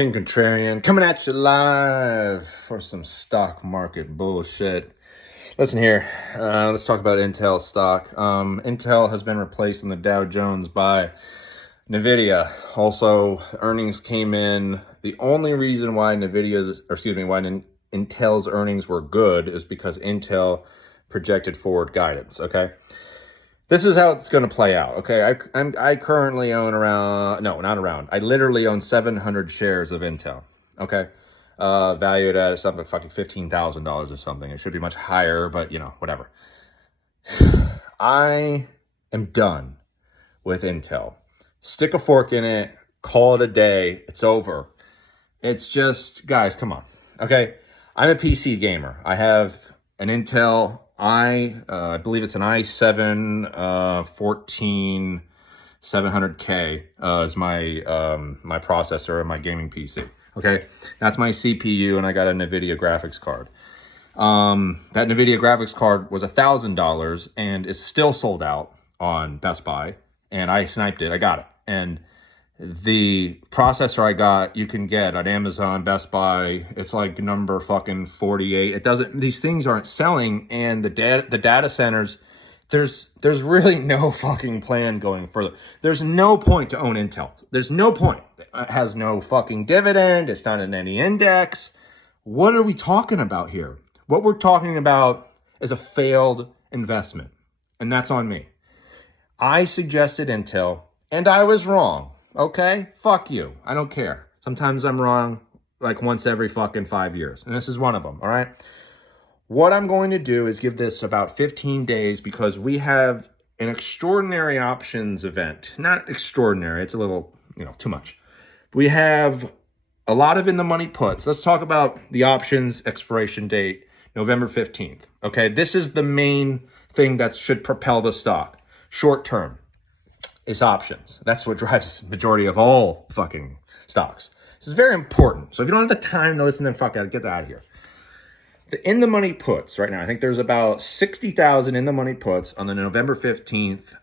King Contrarian coming at you live for some stock market bullshit. Listen here, let's talk about Intel stock. Intel has been replaced in the Dow Jones by NVIDIA. Also, earnings came in. The only reason why Intel's earnings were good is because Intel projected forward guidance, okay? This is how it's going to play out, okay? I currently own I literally own 700 shares of Intel, okay? Valued at something fucking $15,000 or something. It should be much higher, but, whatever. I am done with Intel. Stick a fork in it, call it a day, it's over. It's just, guys, come on, okay? I'm a PC gamer. I have an Intel I believe it's an i7 14700K is my processor and my gaming PC. Okay, that's my CPU, and I got a NVIDIA graphics card. That NVIDIA graphics card was $1,000 and is still sold out on Best Buy, and I sniped it. I got it, and the processor I got, you can get at Amazon, Best Buy. It's like number fucking 48. These things aren't selling, and the data centers, there's really no fucking plan going further. There's no point to own Intel. There's no point. It has no fucking dividend. It's not in any index. What are we talking about here? What we're talking about is a failed investment, and that's on me. I suggested Intel, and I was wrong. Okay? Fuck you. I don't care. Sometimes I'm wrong like once every fucking 5 years. And this is one of them, all right? What I'm going to do is give this about 15 days because we have an extraordinary options event. Not extraordinary. It's a little, too much. We have a lot of in-the-money puts. Let's talk about the options expiration date, November 15th. Okay? This is the main thing that should propel the stock. Short term. Is options. That's what drives the majority of all fucking stocks. This is very important. So if you don't have the time to listen, then fuck out, get out of here. The in-the-money puts right now, I think there's about 60,000 in-the-money puts on the November 15th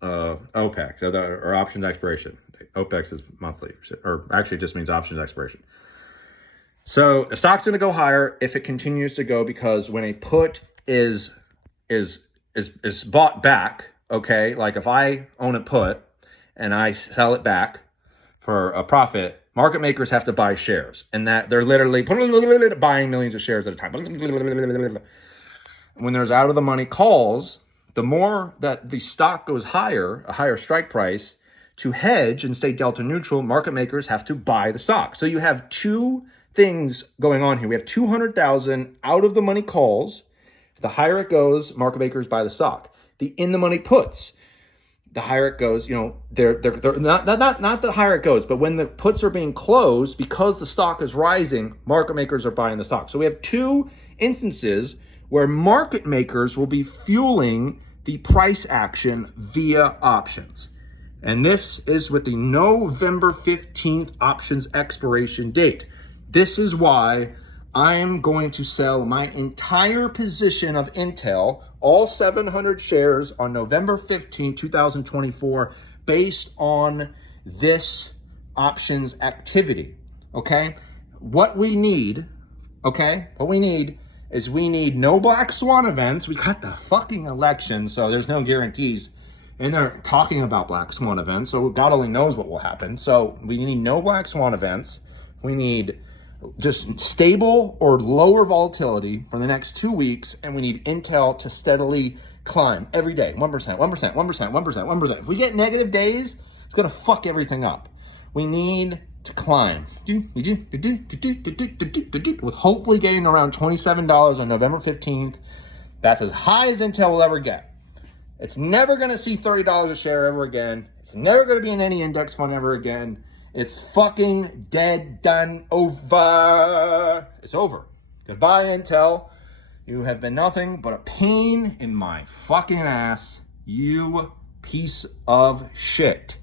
OPEX, or options expiration. OPEX is monthly, or actually it just means options expiration. So the stock's going to go higher if it continues to go, because when a put is bought back, okay, like if I own a put and I sell it back for a profit, market makers have to buy shares, and that they're literally buying millions of shares at a time. When there's out of the money calls, the more that the stock goes higher, a higher strike price, to hedge and stay delta neutral, market makers have to buy the stock. So you have two things going on here. We have 200,000 out of the money calls. The higher it goes, market makers buy the stock. The in-the-money puts, the higher it goes, they're not the higher it goes, but when the puts are being closed, because the stock is rising, market makers are buying the stock. So we have two instances where market makers will be fueling the price action via options. And this is with the November 15th options expiration date. This is why I'm going to sell my entire position of Intel, all 700 shares, on November 15, 2024, based on this options activity, okay? What we need is we need no black swan events. We got the fucking election, so there's no guarantees. And they're talking about black swan events, so God only knows what will happen. So we need no black swan events. We need just stable or lower volatility for the next 2 weeks, and we need Intel to steadily climb every day. 1%, 1%, 1%, 1%, 1%. If we get negative days, it's going to fuck everything up. We need to climb. With hopefully getting around $27 on November 15th. That's as high as Intel will ever get. It's never going to see $30 a share ever again. It's never going to be in any index fund ever again. It's fucking dead, done, over. It's over. Goodbye, Intel. You have been nothing but a pain in my fucking ass, you piece of shit.